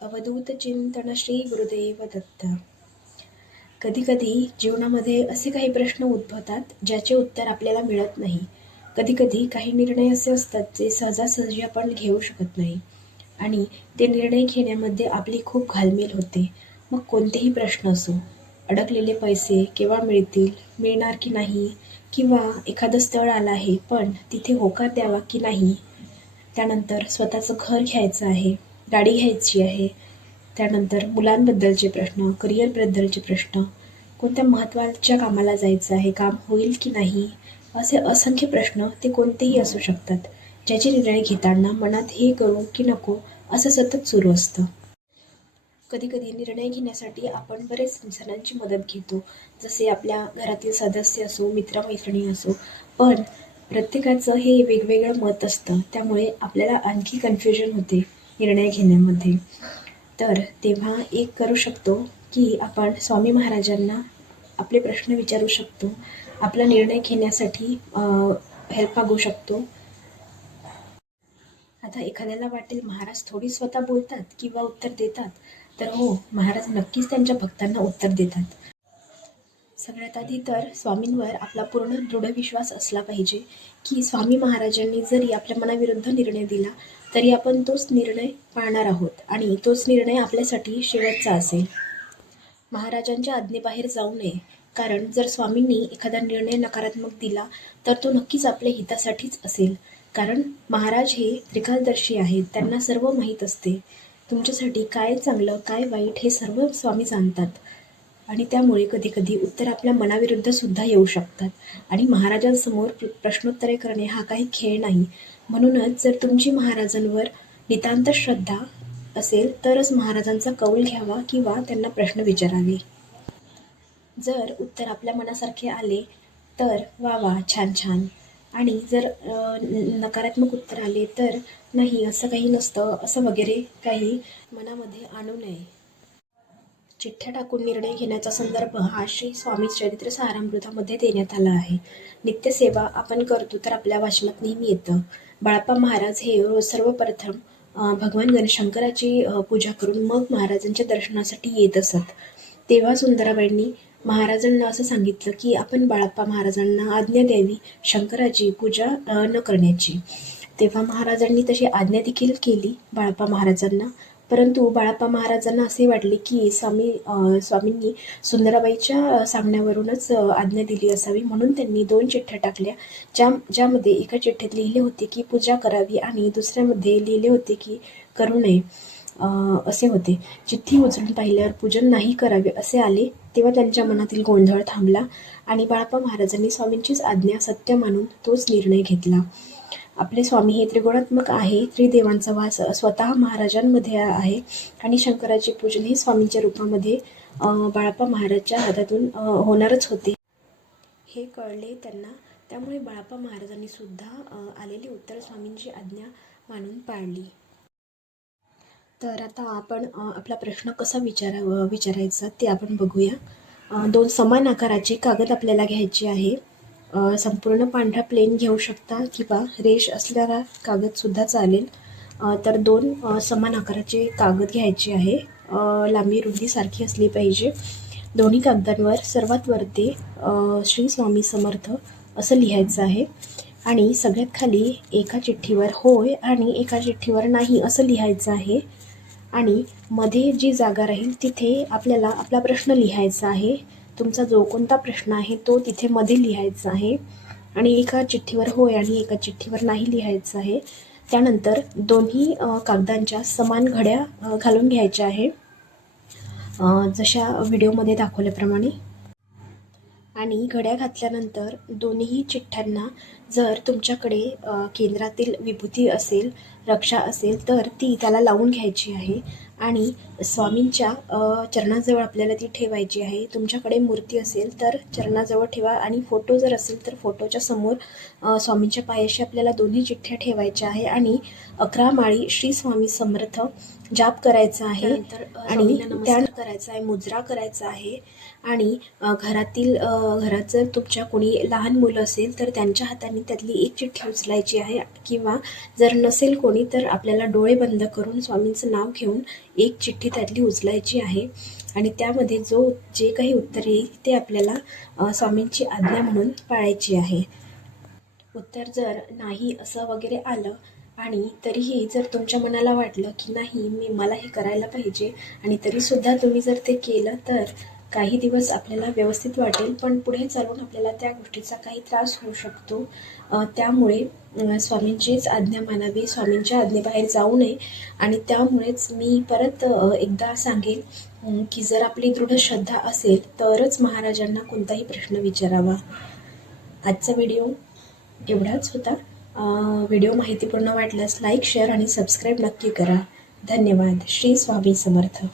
अवधूत चिंतन श्री गुरुदेव दत्त. कधीकधी जीवनामध्ये असे काही प्रश्न उद्भवतात ज्याचे उत्तर आपल्याला मिळत नाही. कधीकधी काही निर्णय असे असतात जे सहजासहजी आपण घेऊ शकत नाही आणि ते निर्णय घेण्यामध्ये आपली खूप घालमेल होते. मग कोणतेही प्रश्न असो, अडकलेले पैसे केव्हा मिळतील, मिळणार की नाही, किंवा एखादं स्थळ आलं आहे पण तिथे होकार द्यावा की नाही, त्यानंतर स्वतःचं घर घ्यायचं आहे, गाडी घ्यायची आहे, त्यानंतर मुलांबद्दलचे प्रश्न, करिअरबद्दलचे प्रश्न, कोणत्या महत्त्वाच्या कामाला जायचं आहे, काम होईल की नाही, असे असंख्य प्रश्न ते कोणतेही असू शकतात, ज्याचे निर्णय घेताना मनात हे करू की नको असं सतत सुरू असतं. कधीकधी निर्णय घेण्यासाठी आपण बरेच जणांची मदत घेतो, जसे आपल्या घरातील सदस्य असो, मित्रमैत्रिणी असो, पण प्रत्येकाचं हे वेगवेगळं मत असतं, त्यामुळे आपल्याला आणखी कन्फ्युजन होते निर्णय घेण्यामध्ये. तर तेव्हा एक करू शकतो की आपण स्वामी महाराजांना आपले प्रश्न विचारू शकतो, आपला निर्णय घेण्यासाठी हेल्प मागू शकतो. आता एखाद्याला वाटेल महाराज थोडी स्वतः बोलतात किंवा उत्तर देतात, तर हो, महाराज नक्कीच त्यांच्या भक्तांना उत्तर देतात. सगळ्यात आधी तर स्वामींवर आपला पूर्ण दृढ विश्वास असला पाहिजे की स्वामी महाराजांनी जरी आपल्या मनाविरुद्ध निर्णय दिला तरी आपण तोच निर्णय पाळणार आहोत आणि तोच निर्णय आपल्यासाठी शेवटचा असेल. महाराजांच्या आज्ञेबाहेर जाऊ नये, कारण जर स्वामींनी एखादा निर्णय नकारात्मक दिला तर तो नक्कीच आपल्या हितासाठीच असेल, कारण महाराज हे त्रिकालदर्शी आहेत, त्यांना सर्व माहीत असते. तुमच्यासाठी काय चांगलं काय वाईट हे सर्व स्वामी जाणतात आणि त्यामुळे कधीकधी उत्तर आपल्या मनाविरुद्ध सुद्धा येऊ शकतात आणि महाराजांसमोर प्रश्नोत्तरे करणे हा काही खेळ नाही. म्हणूनच जर तुमची महाराजांवर नितांत श्रद्धा असेल तरच महाराजांचा कौल घ्यावा किंवा त्यांना प्रश्न विचारावे. जर उत्तर आपल्या मनासारखे आले तर वा वा, छान छान, आणि जर नकारात्मक उत्तर आले तर नाही, असं काही नसतं, असं वगैरे काही मनामध्ये आणू नये. चिठ्ठ्या टाकून निर्णय घेण्याचा संदर्भ हा श्री स्वामी चरित्र सारामृतामध्ये देण्यात आला आहे. नित्यसेवा आपण करतो तर आपल्या वाचनात नेहमी येतं. बाळप्पा महाराज हे रोज सर्वप्रथम भगवान गणशंकराची पूजा करून मग महाराजांच्या दर्शनासाठी येत असत. तेव्हा सुंदराबाईंनी महाराजांना असं सांगितलं की आपण बाळप्पा महाराजांना आज्ञा द्यावी शंकराची पूजा न करण्याची. तेव्हा महाराजांनी तशी आज्ञा देखील केली बाळप्पा महाराजांना, परंतु बाळप्पा महाराजांना असे वाटले की स्वामींनी सुंदराबाईच्या सांगण्यावरूनच आज्ञा दिली असावी, म्हणून त्यांनी 2 चिठ्ठ्या टाकल्या, ज्यामध्ये एका चिठ्ठ्यात लिहिले होते की पूजा करावी आणि दुसऱ्यामध्ये लिहिले होते की करू नये असे होते. चिठ्ठी उचलून पाहिल्यावर पूजन नाही करावे असे आले. तेव्हा त्यांच्या मनातील गोंधळ थांबला आणि बाळप्पा महाराजांनी स्वामींचीच आज्ञा सत्य मानून तोच निर्णय घेतला. आपले स्वामी हे त्रिगुणात्मक आहे, त्रिदेवांचा वास स्वतः महाराजांमध्ये आहे आणि शंकराचे पूजन हे स्वामींच्या रूपामध्ये बाळप्पा महाराजच्या हातातून होणारच होते. हे कळले त्यांना, त्यामुळे बाळप्पा महाराजांनी सुद्धा आलेले उत्तर स्वामींची आज्ञा मानून पाळली. तर आता आपण आपला प्रश्न कसा विचारायचा ते आपण बघूया. 2 समान आकाराचे कागद आपल्याला घ्यायचे आहे. संपूर्ण पांढरा प्लेन घेऊ शकता किंवा रेष असलेला कागदसुद्धा चालेल. तर 2 समान आकाराचे कागद घ्यायचे आहे. लांबी रुंदी सारखी असली पाहिजे. दोन्ही कागदांवर सर्वात वरती श्री स्वामी समर्थ असं लिहायचं आहे आणि सगळ्यात खाली एका चिठ्ठीवर होय आणि एका चिठ्ठीवर नाही असं लिहायचं आहे आणि मध्ये जी जागा राहील तिथे आपल्याला आपला प्रश्न लिहायचा आहे. तुमचा जो कोणता प्रश्न आहे तो तिथे मध्ये लिहायचा आहे आणि एका चिठ्ठीवर होय आणि एका चिठ्ठीवर नाही लिहायचं आहे. त्यानंतर दोन्ही कागदांच्या समान घड्या घालून घ्यायच्या आहे, जशा व्हिडिओमध्ये दाखवल्याप्रमाणे. आणि घड्या घातल्यानंतर दोन्ही चिठ्ठ्यांना जर तुमच्याकडे केंद्रातील विभूती असेल, रक्षा असेल तर ती त्याला लावून घ्यायची आहे आणि स्वामींच्या चरणाजवळ आपल्याला ती ठेवायची आहे. तुमच्याकडे मूर्ती असेल तर चरणाजवळ ठेवा आणि फोटो जर असेल तर फोटोच्या समोर स्वामींच्या पायाशी आपल्याला दोन्ही चिठ्ठ्या ठेवायच्या आहे आणि 11 माळी श्री स्वामी समर्थ जाप करायचा आहे आणि ध्यान करायचा आहे, मुजरा करायचा आहे आणि घरात जर तुमच्या कोणी लहान मुलं असेल तर त्यांच्या हाताने आणि त्यातली एक चिठ्ठी उचलायची आहे किंवा जर नसेल कोणी तर आपल्याला डोळे बंद करून स्वामींचं नाव घेऊन एक चिठ्ठी त्यातली उचलायची आहे आणि त्यामध्ये जे काही उत्तर येईल ते आपल्याला स्वामींची आज्ञा म्हणून पाळायची आहे. उत्तर जर नाही असं वगैरे आलं आणि तरीही जर तुमच्या मनाला वाटलं की नाही मला हे करायला पाहिजे आणि तरीसुद्धा तुम्ही जर ते केलं तर काही दिवस आपल्याला व्यवस्थित वाटेल, पण पुढे चालून आपल्याला त्या गोष्टीचा काही त्रास होऊ शकतो. त्यामुळे स्वामींचीच आज्ञा मानावी, स्वामींच्या आज्ञेबाहेर जाऊ नये. आणि त्यामुळेच मी परत एकदा सांगेन की जर आपली दृढ श्रद्धा असेल तरच महाराजांना कोणताही प्रश्न विचारावा. आजचा व्हिडिओ एवढाच होता. व्हिडिओ माहितीपूर्ण वाटल्यास लाईक, शेअर आणि सबस्क्राईब नक्की करा. धन्यवाद. श्री स्वामी समर्थ.